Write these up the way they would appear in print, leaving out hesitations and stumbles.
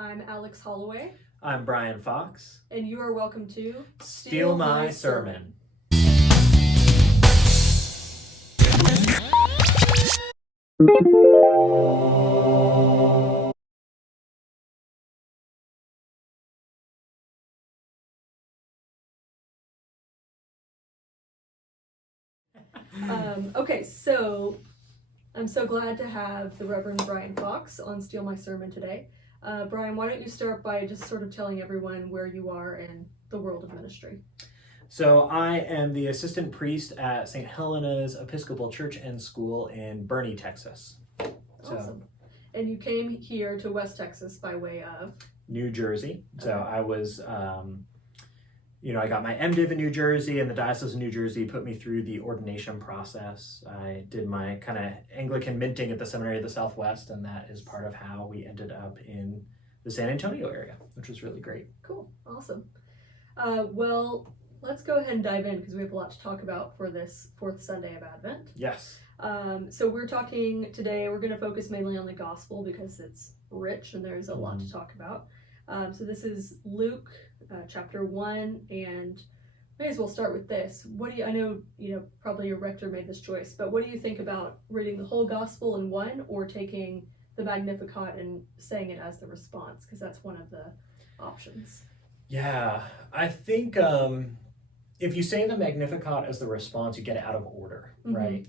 I'm Alex Holloway. I'm Brian Fox. And you are welcome to Steal My Sermon. Okay, so I'm so glad to have the Reverend Brian Fox on Steal My Sermon today. Brian, why don't you start by just sort of telling everyone where you are in the world of ministry? So I am the assistant priest at St. Helena's Episcopal Church and School in Boerne, Texas. Awesome. And you came here to West Texas by way of? New Jersey. So I was, I got my MDiv in New Jersey, and the Diocese of New Jersey put me through the ordination process. I did my kind of Anglican minting at the Seminary of the Southwest, and that is part of how we ended up in the San Antonio area, which was really great. Cool. Awesome. Well, let's go ahead and dive in because we have a lot to talk about for this fourth Sunday of Advent. Yes. So we're talking today, we're going to focus mainly on the gospel because it's rich and there's a lot to talk about. So this is Luke chapter 1, and may as well start with this. I know, probably your rector made this choice, but what do you think about reading the whole gospel in one or taking the Magnificat and saying it as the response? Because that's one of the options. Yeah, I think if you say the Magnificat as the response, you get it out of order, right?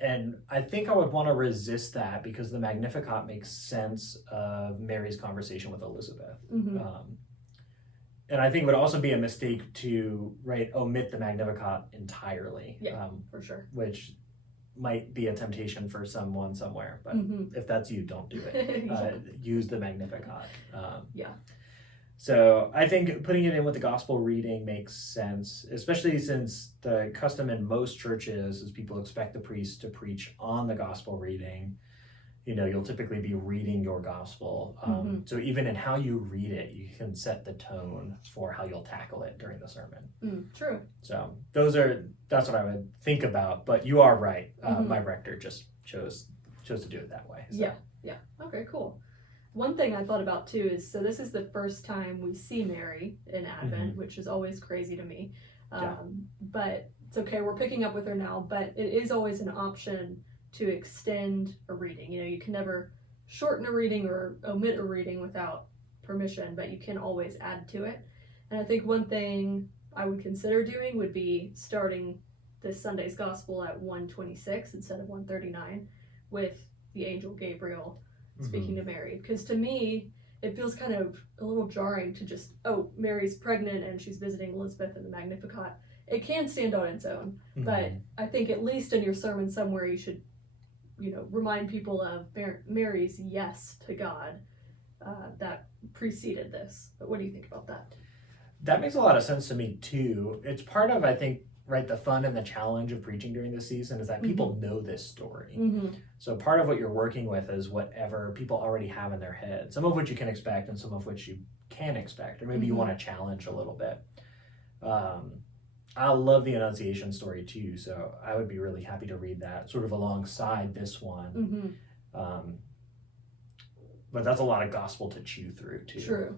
And I think I would want to resist that because the Magnificat makes sense of Mary's conversation with Elizabeth. And I think it would also be a mistake to omit the Magnificat entirely. Yeah, for sure. Which might be a temptation for someone somewhere, but if that's you, don't do it. Use the Magnificat. Yeah. So I think putting it in with the gospel reading makes sense, especially since the custom in most churches is people expect the priest to preach on the gospel reading. You'll typically be reading your gospel. So even in how you read it, you can set the tone for how you'll tackle it during the sermon. True. So that's what I would think about, but you are right. My rector just chose to do it that way. So. Yeah. Okay, cool. One thing I thought about too is, so this is the first time we see Mary in Advent, which is always crazy to me. But it's okay, we're picking up with her now, but it is always an option to extend a reading. You can never shorten a reading or omit a reading without permission, but you can always add to it. And I think one thing I would consider doing would be starting this Sunday's Gospel at 1:26 instead of 1:39 with the angel Gabriel speaking to Mary, because to me it feels kind of a little jarring to just, Mary's pregnant and she's visiting Elizabeth in the Magnificat. It can stand on its own, but I think at least in your sermon somewhere you should remind people of Mary's yes to God that preceded this. But what do you think about that? That makes a lot of sense to me too. It's part of, I think, the fun and the challenge of preaching during this season is that people know this story. So part of what you're working with is whatever people already have in their head, some of which you can expect and some of which you can expect, or maybe you want to challenge a little bit. I love the Annunciation story too, so I would be really happy to read that sort of alongside this one. But that's a lot of gospel to chew through too. True.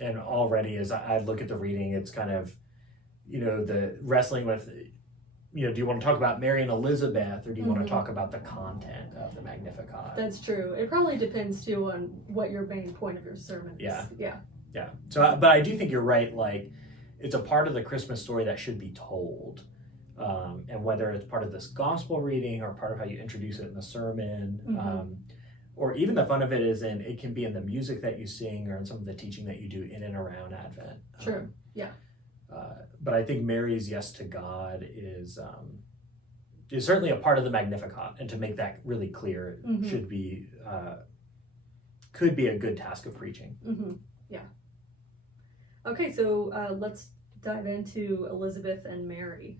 And already as I look at the reading, it's kind of the wrestling with, do you want to talk about Mary and Elizabeth, or do you want to talk about the content of the Magnificat? That's true. It probably depends too on what your main point of your sermon is. Yeah. So, but I do think you're right. It's a part of the Christmas story that should be told, and whether it's part of this gospel reading or part of how you introduce it in the sermon, or even the fun of it is it can be in the music that you sing or in some of the teaching that you do in and around Advent. True. Yeah. But I think Mary's yes to God is certainly a part of the Magnificat, and to make that really clear could be a good task of preaching. Yeah. Okay, so let's dive into Elizabeth and Mary.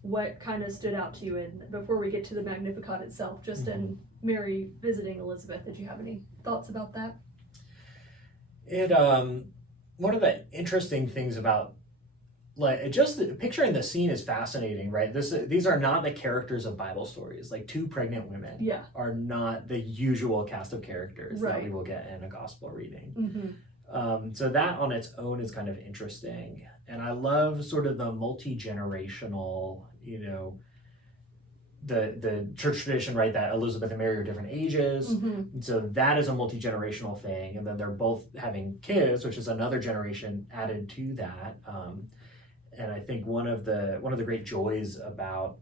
What kind of stood out to you before we get to the Magnificat itself, just in Mary visiting Elizabeth? Did you have any thoughts about that? One of the interesting things about like just picturing the scene is fascinating, right? These are not the characters of Bible stories. Like 2 pregnant women are not the usual cast of characters that we will get in a gospel reading. So that on its own is kind of interesting. And I love sort of the multi-generational, you know, the church tradition, right, that Elizabeth and Mary are different ages. And so that is a multi-generational thing. And then they're both having kids, which is another generation added to that. And I think one of the great joys about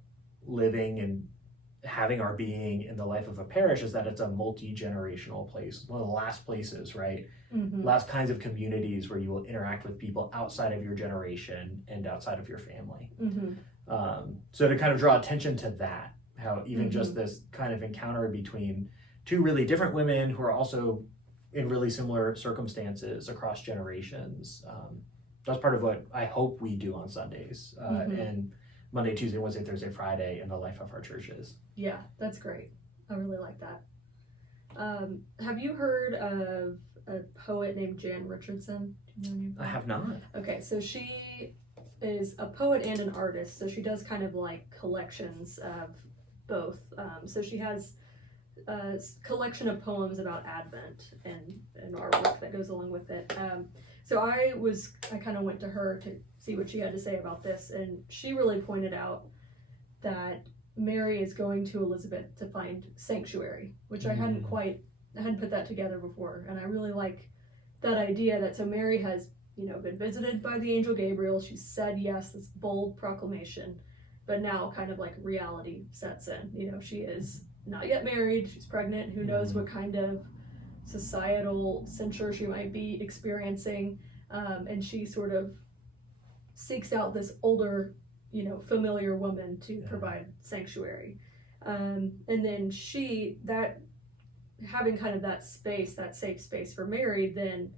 living and having our being in the life of a parish is that it's a multi-generational place. One of the last places, right? Last kinds of communities where you will interact with people outside of your generation and outside of your family. So to kind of draw attention to that, how even just this kind of encounter between 2 really different women who are also in really similar circumstances across generations. That's part of what I hope we do on Sundays and Monday, Tuesday, Wednesday, Thursday, Friday in the life of our churches. Yeah, that's great. I really like that. Have you heard of a poet named Jan Richardson? Do you know anything? I have not. Okay, so she is a poet and an artist, so she does kind of like collections of both. So she has a collection of poems about Advent and artwork that goes along with it. So I kind of went to her to see what she had to say about this, and she really pointed out that Mary is going to Elizabeth to find sanctuary, which I hadn't put that together before, and I really like that idea that so Mary has, you know, been visited by the angel Gabriel. She said yes, this bold proclamation, but now kind of like reality sets in. You know, she is not yet married, she's pregnant, who knows what kind of societal censure she might be experiencing, and she sort of seeks out this older, you know, familiar woman to provide sanctuary, and then having kind of that space, that safe space for Mary, then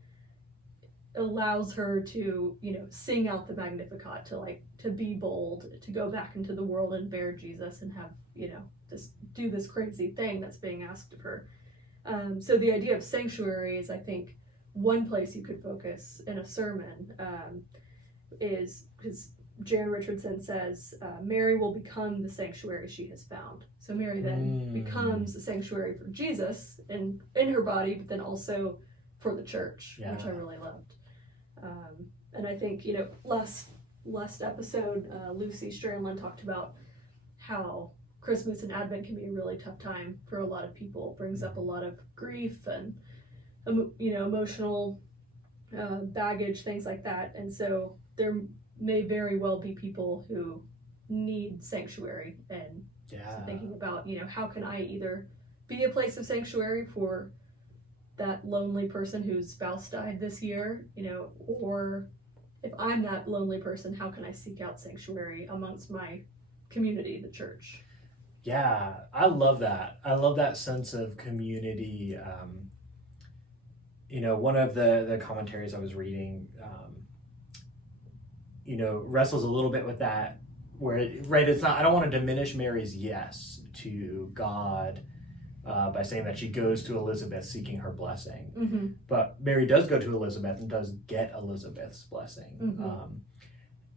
allows her to, you know, sing out the Magnificat, to be bold, to go back into the world and bear Jesus and have, you know, do this crazy thing that's being asked of her. So the idea of sanctuary is, I think, one place you could focus in a sermon, is because Jan Richardson says Mary will become the sanctuary she has found. So Mary then becomes a sanctuary for Jesus in her body, but then also for the church, which I really loved. And I think, you know, last episode, Lucy Strandland talked about how Christmas and Advent can be a really tough time for a lot of people. It brings up a lot of grief and, you know, emotional baggage, things like that. And so there may very well be people who need sanctuary, and so thinking about, you know, how can I either be a place of sanctuary for that lonely person whose spouse died this year, you know, or if I'm that lonely person, how can I seek out sanctuary amongst my community, the church? Yeah, I love that. I love that sense of community. You know, one of the commentaries I was reading, you know, wrestles a little bit with that, where, it's not, I don't want to diminish Mary's yes to God by saying that she goes to Elizabeth seeking her blessing. But Mary does go to Elizabeth and does get Elizabeth's blessing.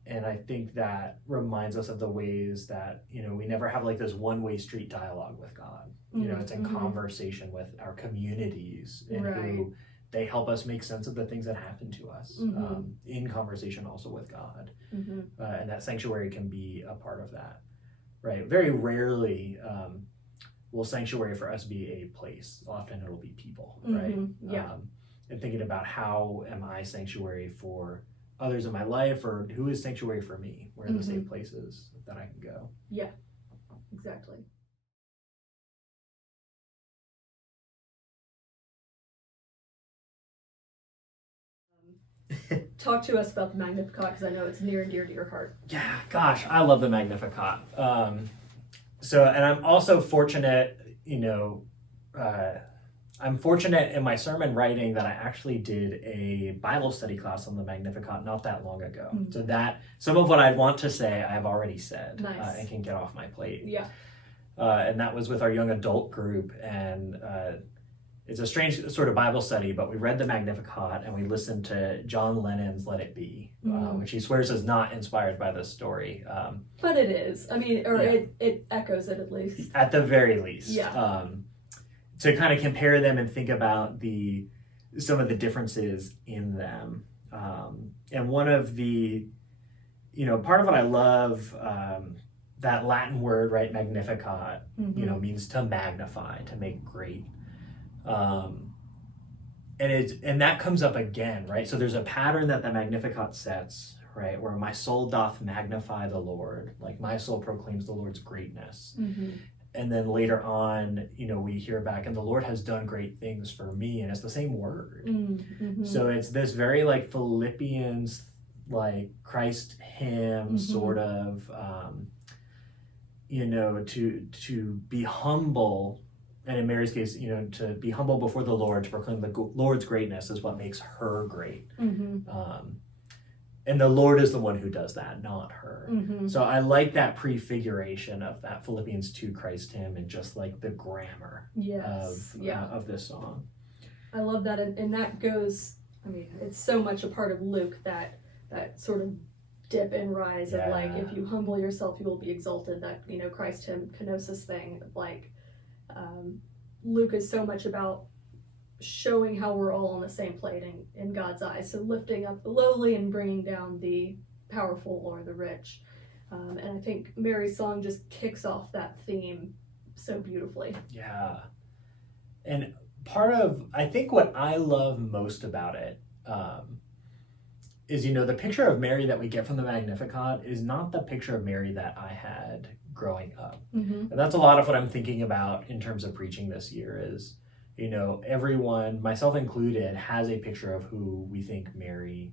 And I think that reminds us of the ways that, you know, we never have like this one-way street dialogue with God. You know, it's in conversation with our communities, and who they help us make sense of the things that happen to us, in conversation also with God. And that sanctuary can be a part of that, right? Very rarely will sanctuary for us be a place. Often it'll be people, right? And thinking about, how am I sanctuary for others in my life, or who is sanctuary for me? Where are the safe places that I can go? Yeah, exactly. Talk to us about the Magnificat, because I know it's near and dear to your heart. Yeah, gosh, I love the Magnificat. So, and I'm also fortunate, you know, I'm fortunate in my sermon writing that I actually did a Bible study class on the Magnificat not that long ago. So that some of what I'd want to say, I have already said. Nice. And can get off my plate. Yeah. And that was with our young adult group, and it's a strange sort of Bible study, but we read the Magnificat and we listened to John Lennon's "Let It Be," which he swears is not inspired by this story. But it is. I mean, or it echoes it at least. At the very least. Yeah. To kind of compare them and think about some of the differences in them. And one of the, part of what I love, that Latin word, right, Magnificat, means to magnify, to make great. And that comes up again, right? So there's a pattern that the Magnificat sets, right, where my soul doth magnify the Lord, like my soul proclaims the Lord's greatness. And then later on, we hear back, and the Lord has done great things for me, and it's the same word. So it's this very like Philippians, like Christ hymn sort of, to be humble. And in Mary's case, to be humble before the Lord, to proclaim the Lord's greatness is what makes her great. And the Lord is the one who does that, not her. So I like that prefiguration of that Philippians 2 Christ hymn and just like the grammar of this song. I love that. And that goes, it's so much a part of Luke, that sort of dip and rise of like, if you humble yourself, you will be exalted. That, Christ hymn, kenosis thing of like, Luke is so much about showing how we're all on the same plate in God's eyes. So lifting up the lowly and bringing down the powerful or the rich. And I think Mary's song just kicks off that theme so beautifully. Yeah. And I think what I love most about it is, the picture of Mary that we get from the Magnificat is not the picture of Mary that I had growing up. And that's a lot of what I'm thinking about in terms of preaching this year is, everyone, myself included, has a picture of who we think Mary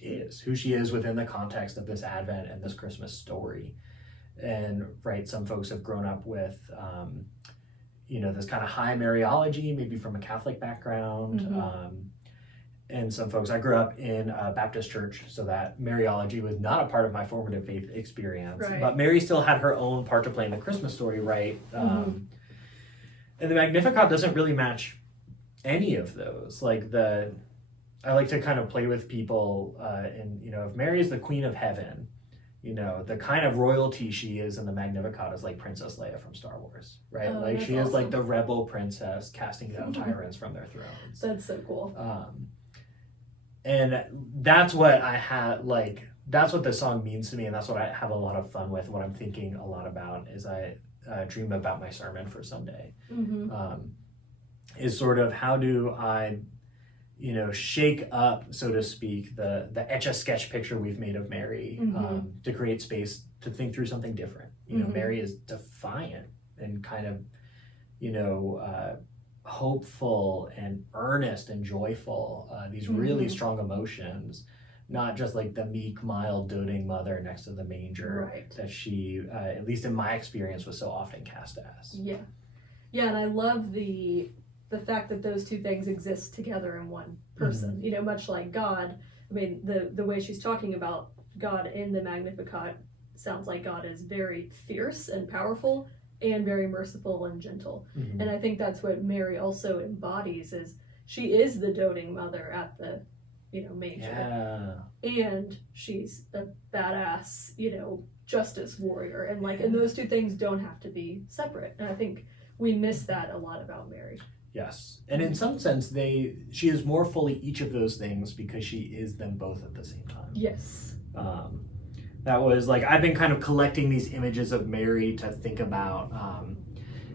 is, who she is within the context of this Advent and this Christmas story. And right, some folks have grown up with, this kind of high Mariology, maybe from a Catholic background. And some folks, I grew up in a Baptist church, so that Mariology was not a part of my formative faith experience. Right. But Mary still had her own part to play in the Christmas story, right? And the Magnificat doesn't really match any of those. I like to kind of play with people, and if Mary is the Queen of Heaven, the kind of royalty she is in the Magnificat is like Princess Leia from Star Wars, right? Like she is like the rebel princess casting down tyrants from their thrones. That's so cool. And that's what that's what this song means to me, and that's what I have a lot of fun with. What I'm thinking a lot about is I dream about my sermon for Sunday. Is sort of how do I, shake up, so to speak, the Etch-a-Sketch picture we've made of Mary, to create space to think through something different. Mary is defiant and kind of, hopeful and earnest and joyful, these really strong emotions, not just like the meek, mild, doting mother next to the manger that she, at least in my experience, was so often cast as. Yeah, and I love the fact that those two things exist together in one person. Much like God. The way she's talking about God in the Magnificat sounds like God is very fierce and powerful and very merciful and gentle. And I think that's what Mary also embodies, is she is the doting mother at the manger. And she's a badass, justice warrior. And and those two things don't have to be separate. And I think we miss that a lot about Mary. Yes. And in some sense, she is more fully each of those things because she is them both at the same time. Yes. That was I've been kind of collecting these images of Mary to think about.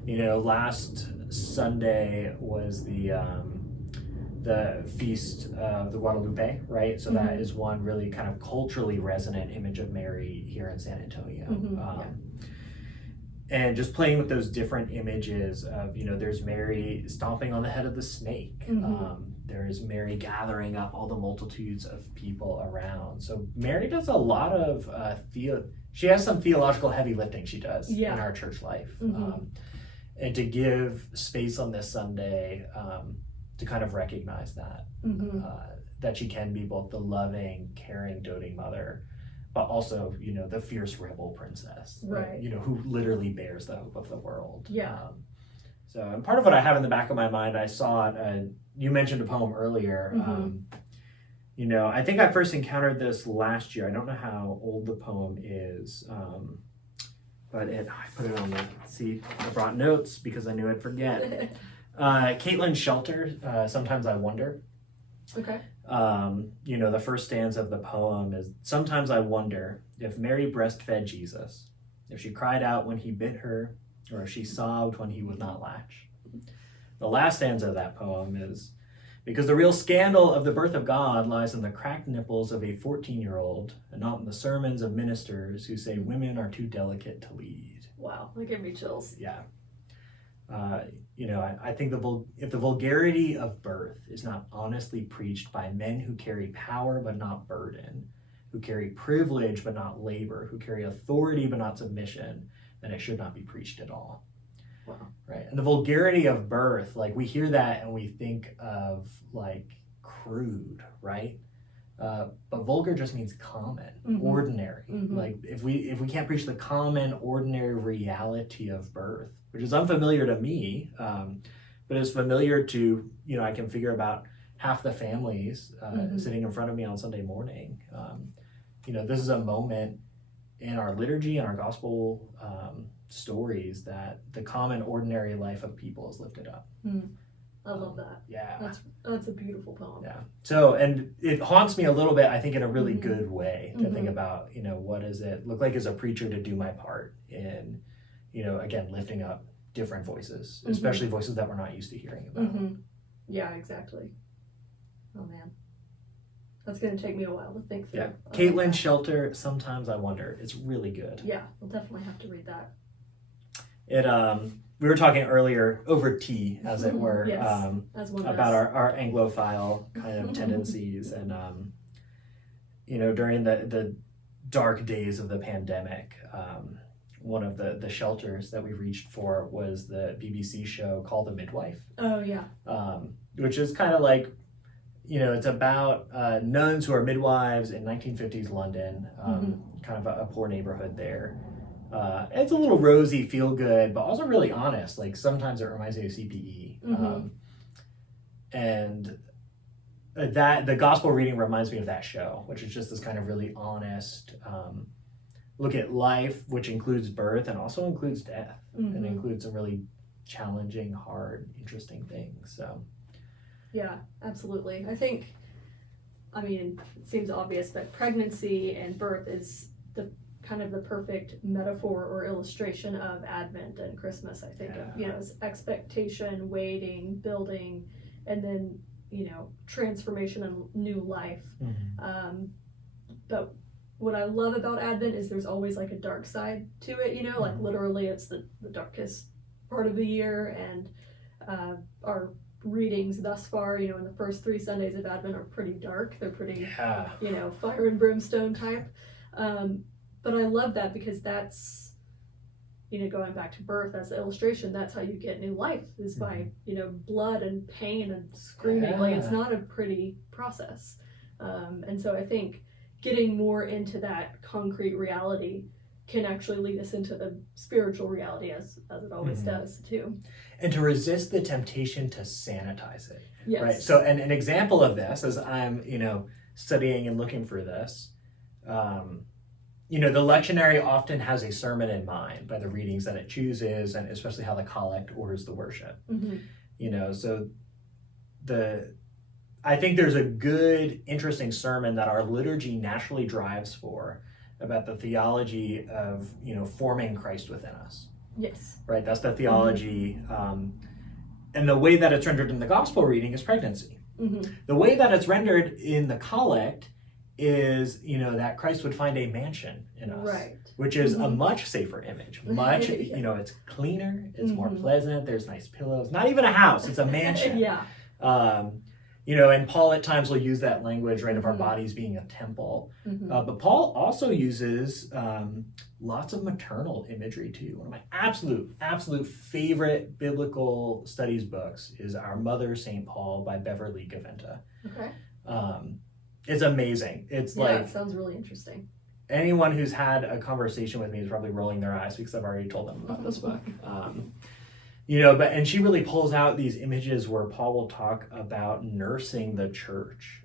Last Sunday was the feast of the Guadalupe, right? So that is one really kind of culturally resonant image of Mary here in San Antonio. And just playing with those different images of, there's Mary stomping on the head of the snake. There's Mary gathering up all the multitudes of people around. So Mary does a lot of she has some theological heavy lifting she does in our church life. And to give space on this Sunday to kind of recognize that, that she can be both the loving, caring, doting mother, but also, the fierce rebel princess, who literally bears the hope of the world. So, and part of what I have in the back of my mind, I saw it, you mentioned a poem earlier. You know, I think I first encountered this last year. I don't know how old the poem is, but I put it on the seat. I brought notes because I knew I'd forget. Caitlin Shelter, Sometimes I Wonder. Okay. You know, the first stanza of the poem is, sometimes I wonder if Mary breastfed Jesus, if she cried out when he bit her, or if she sobbed when he would not latch. The last stanza of that poem is, because the real scandal of the birth of God lies in the cracked nipples of a 14-year-old and not in the sermons of ministers who say women are too delicate to lead. Wow, that gave me chills. Yeah. You know, I think if the vulgarity of birth is not honestly preached by men who carry power but not burden, who carry privilege but not labor, who carry authority but not submission, then it should not be preached at all. Wow. Right. And the vulgarity of birth, like we hear that and we think of like crude, right? But vulgar just means common, ordinary. Like if we can't preach the common, ordinary reality of birth, which is unfamiliar to me, but is familiar to, you know, I can figure about half the families sitting in front of me on Sunday morning. You know, this is a moment in our liturgy and our gospel stories that the common, ordinary life of people is lifted up. I love that. Yeah. That's a beautiful poem. Yeah. So, and it haunts me a little bit, I think, in a really good way to think about, you know, what does it look like as a preacher to do my part in, you know, again, lifting up different voices, especially voices that we're not used to hearing about. Yeah, exactly. Oh, man. That's going to take me a while to think through. Yeah. Caitlin Shelter, Sometimes I Wonder. It's really good. Yeah, we'll definitely have to read that. It, we were talking earlier over tea, as it were, about our Anglophile kind of tendencies. And, you know, during the dark days of the pandemic, one of the shelters that we reached for was the BBC show called The Midwife. Oh, yeah. Which is kind of like, you know, it's about nuns who are midwives in 1950s London, kind of a poor neighborhood there. It's a little rosy, feel good, but also really honest. Like sometimes it reminds me of CPE. And that the gospel reading reminds me of that show, which is just this kind of really honest look at life, which includes birth and also includes death, and includes some really challenging, hard, interesting things. So, yeah, absolutely. I think, I mean, it seems obvious, but pregnancy and birth is the kind of the perfect metaphor or illustration of Advent and Christmas. I think of, you know, it's expectation, waiting, building, and then, you know, transformation and new life. But what I love about Advent is there's always like a dark side to it, you know, like literally it's the darkest part of the year, and our readings thus far, you know, in the first 3 Sundays of Advent are pretty dark. They're pretty, you know, fire and brimstone type. But I love that because that's, you know, going back to birth as an illustration, that's how you get new life is by, you know, blood and pain and screaming. Like it's not a pretty process. And so I think getting more into that concrete reality can actually lead us into the spiritual reality as it always does too. And to resist the temptation to sanitize it. Yes. Right. So, and an example of this, as I'm, you know, studying and looking for this, you know, the lectionary often has a sermon in mind by the readings that it chooses, and especially how the collect orders the worship. You know, so I think there's a good, interesting sermon that our liturgy naturally drives for about the theology of, you know, forming Christ within us. Yes. Right, that's the theology. And the way that it's rendered in the gospel reading is pregnancy. The way that it's rendered in the collect is, you know, that Christ would find a mansion in us, which is a much safer image. Much, you know, it's cleaner, it's more pleasant, there's nice pillows. Not even a house, it's a mansion. You know, and Paul at times will use that language, right, of our bodies being a temple. But Paul also uses lots of maternal imagery too. One of my absolute favorite biblical studies books is Our Mother, St. Paul by Beverly Gaventa. It's amazing. It's like, it sounds really interesting. Anyone who's had a conversation with me is probably rolling their eyes because I've already told them about this book. and she really pulls out these images where Paul will talk about nursing the church.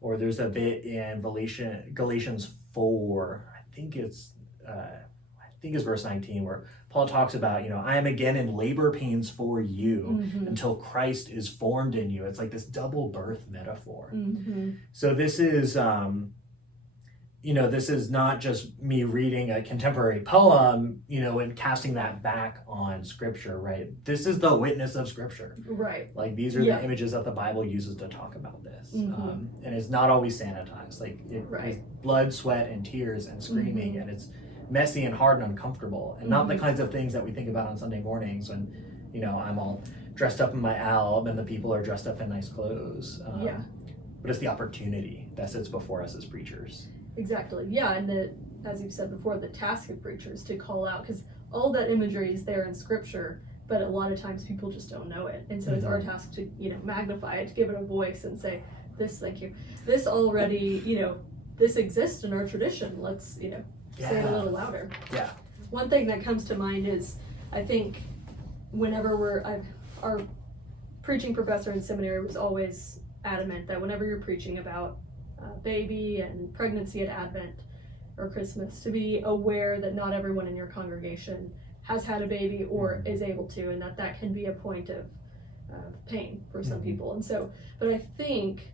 Or there's a bit in Galatians 4, I think it's verse 19, where Paul talks about, I am again in labor pains for you until Christ is formed in you. It's like this double birth metaphor. So this is, this is not just me reading a contemporary poem, and casting that back on Scripture, right? This is the witness of Scripture. Right. Like, these are the images that the Bible uses to talk about this. And it's not always sanitized. Like, it's blood, sweat, and tears and screaming, and it's messy and hard and uncomfortable, and not the kinds of things that we think about on Sunday mornings when, I'm all dressed up in my alb and the people are dressed up in nice clothes. But it's the opportunity that sits before us as preachers. Exactly. Yeah, and as you've said before, the task of preachers to call out, because all that imagery is there in Scripture, but a lot of times people just don't know it, and so it's our task to magnify it, to give it a voice, and say, this already this exists in our tradition. Let's say it a little louder. Yeah. One thing that comes to mind is, I think whenever our preaching professor in seminary was always adamant that whenever you're preaching about baby and pregnancy at Advent or Christmas, to be aware that not everyone in your congregation has had a baby or is able to, and that can be a point of pain for some people. And so, but I think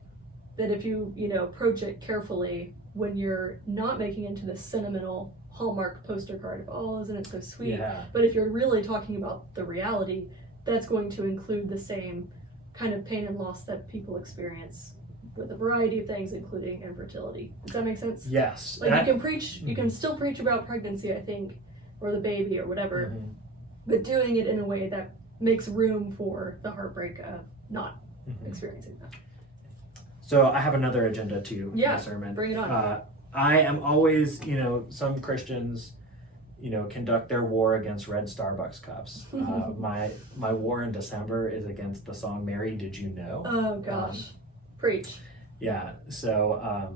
that if you approach it carefully, when you're not making it into the sentimental Hallmark poster card of, oh, isn't it so sweet? But if you're really talking about the reality, that's going to include the same kind of pain and loss that people experience with a variety of things, including infertility. Does that make sense? Yes. Like, you can preach, you can still preach about pregnancy, I think, or the baby or whatever, but doing it in a way that makes room for the heartbreak of not experiencing that. So I have another agenda too. Yeah, for the sermon. Bring it on. I am always, some Christians, conduct their war against red Starbucks cups. My war in December is against the song "Mary, Did You Know?" Oh gosh, preach. Yeah. So,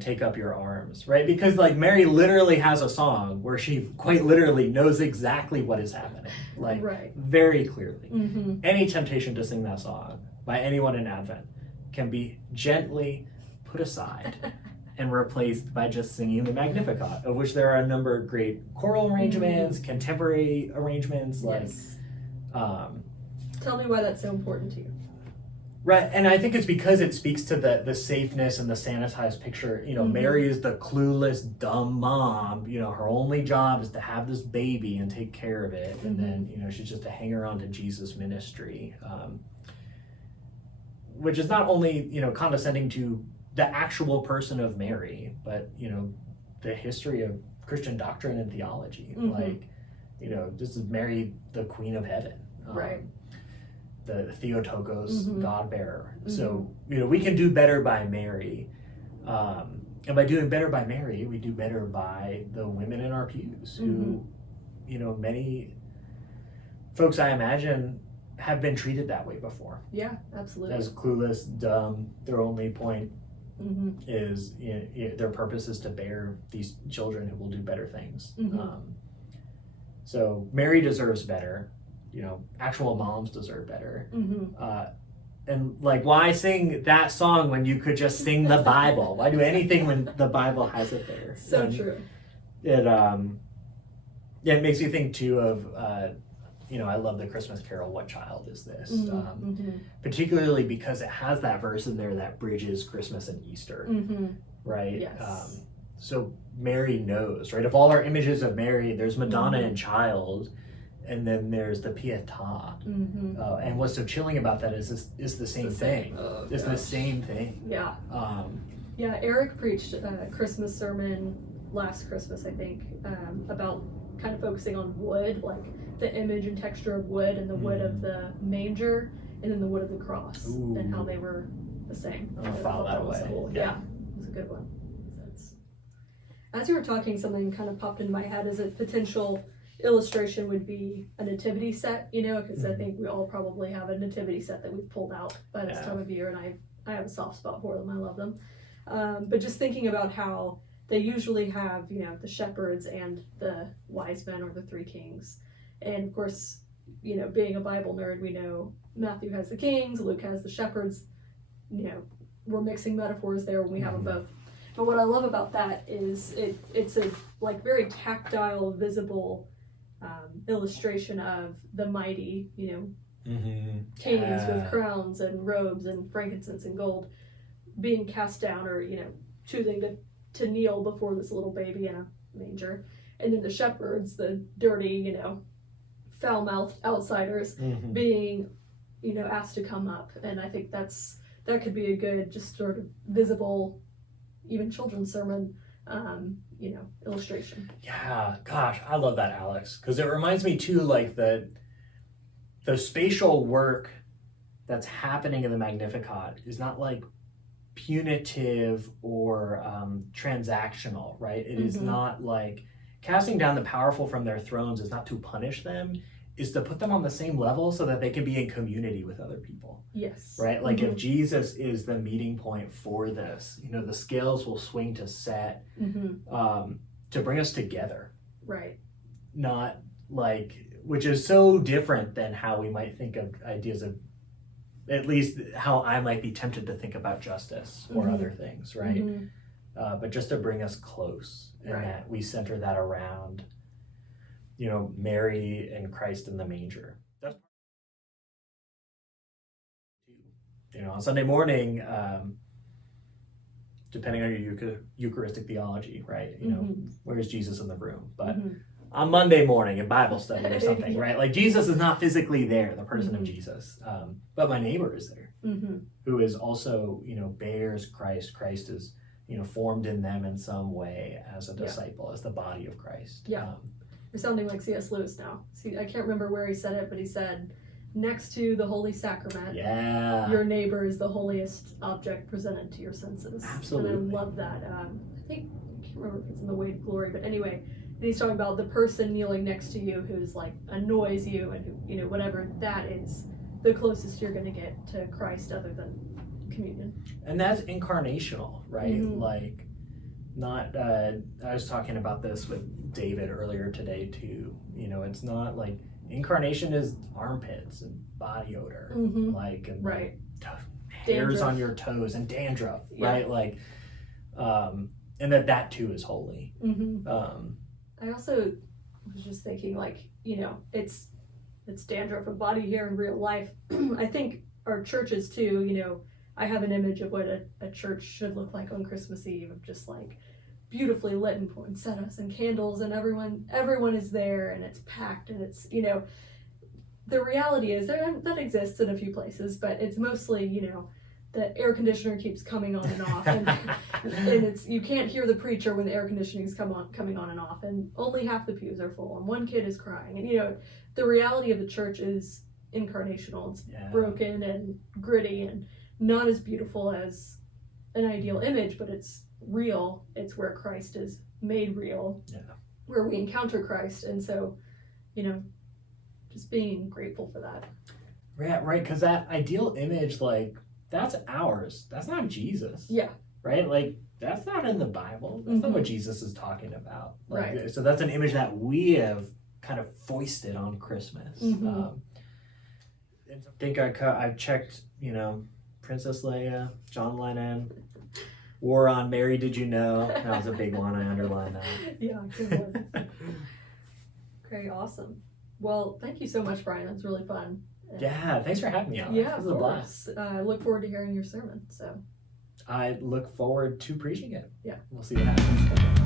take up your arms, right? Because like Mary literally has a song where she quite literally knows exactly what is happening, like very clearly. Any temptation to sing that song by anyone in Advent can be gently put aside and replaced by just singing the Magnificat, of which there are a number of great choral arrangements, contemporary arrangements. Tell me why that's so important to you. Right, and I think it's because it speaks to the safeness and the sanitized picture. Mary is the clueless, dumb mom. Her only job is to have this baby and take care of it, and then she's just a hanger on to Jesus' ministry, which is not only condescending to the actual person of Mary, but the history of Christian doctrine and theology. This is Mary, the Queen of Heaven. The Theotokos, God bearer. So, we can do better by Mary. And by doing better by Mary, we do better by the women in our pews who, many folks, I imagine, have been treated that way before. Yeah, absolutely. As clueless, dumb, their only point is, their purpose is to bear these children who will do better things. So Mary deserves better. Actual moms deserve better. And like, why sing that song when you could just sing the Bible? Why do anything when the Bible has it there? So true. It makes me think too of, I love the Christmas carol, What Child Is This? Particularly because it has that verse in there that bridges Christmas and Easter, right? Yes. So Mary knows, right? Of all our images of Mary, there's Madonna and Child, and then there's the Pietà. And what's so chilling about that is the same thing. It's the same thing. Yeah. Eric preached a Christmas sermon last Christmas, I think, about kind of focusing on wood, like the image and texture of wood, and the wood of the manger, and then the wood of the cross, and how they were the same. I'm gonna follow that way. Cool. Yeah, it was a good one. As you were talking, something kind of popped into my head as a potential illustration would be a nativity set, because I think we all probably have a nativity set that we've pulled out by this time of year, and I have a soft spot for them. I love them. But just thinking about how they usually have, the shepherds and the wise men or the three kings. And of course, being a Bible nerd, we know Matthew has the kings, Luke has the shepherds. We're mixing metaphors there when we have them both. But what I love about that is it's a like very tactile, visible illustration of the mighty, kings with crowns and robes and frankincense and gold being cast down, or choosing to kneel before this little baby in a manger, and then the shepherds, the dirty, foul-mouthed outsiders, being asked to come up. And I think that could be a good, just sort of visible, even children's sermon illustration. Yeah, gosh, I love that, Alex, because it reminds me too, like the spatial work that's happening in the Magnificat is not like punitive or transactional, right? It is not like casting down the powerful from their thrones is not to punish them, is to put them on the same level so that they can be in community with other people. Yes. Right? Like if Jesus is the meeting point for this, the scales will swing to set to bring us together. Right. Not like, which is so different than how we might think of ideas of, at least how I might be tempted to think about justice or other things, right? But just to bring us close, and that we center that around, Mary and Christ in the manger. That's on Sunday morning, depending on your Eucharistic theology, right? Where's Jesus in the room? But on Monday morning in Bible study or something, right? Like Jesus is not physically there, the person of Jesus, but my neighbor is there, who is also, bears Christ. Christ is, formed in them in some way as a disciple, as the body of Christ. Yeah. You're sounding like C.S. Lewis now. See, I can't remember where he said it, but he said, next to the Holy Sacrament, your neighbor is the holiest object presented to your senses. Absolutely. And I love that. I can't remember if it's in The Weight of Glory, but anyway, he's talking about the person kneeling next to you who's like annoys you and who, whatever, that is the closest you're going to get to Christ other than communion. And that's incarnational, right? Like, not, I was talking about this with David earlier today too. It's not like, incarnation is armpits and body odor, like, and hairs on your toes and dandruff, right? Like, and that too is holy. I also was just thinking, like, it's dandruff and body hair in real life. I think our churches too, I have an image of what a church should look like on Christmas Eve, of just like beautifully lit and poinsettias and candles, and everyone is there, and it's packed, and it's, the reality is that exists in a few places, but it's mostly, the air conditioner keeps coming on and off, and it's, you can't hear the preacher when the air conditioning is coming on and off, and only half the pews are full, and one kid is crying, and the reality of the church is incarnational. It's broken and gritty and not as beautiful as an ideal image, but it's real. It's where Christ is made real, where we encounter Christ, and so, just being grateful for that. Yeah, right, because that ideal image, like, that's ours. That's not Jesus. Yeah. Right? Like, that's not in the Bible. That's not what Jesus is talking about. Like, right. So that's an image that we have kind of foisted on Christmas. I think I've checked, Princess Leia, John Lennon, War on Mary, Did You Know? That was a big one. I underlined that. Yeah, good one. Okay, awesome. Well, thank you so much, Brian. That was really fun. Yeah, thanks for having me on. Yeah, it was a blast. I look forward to hearing your sermon. So I look forward to preaching it. Yeah. We'll see what happens.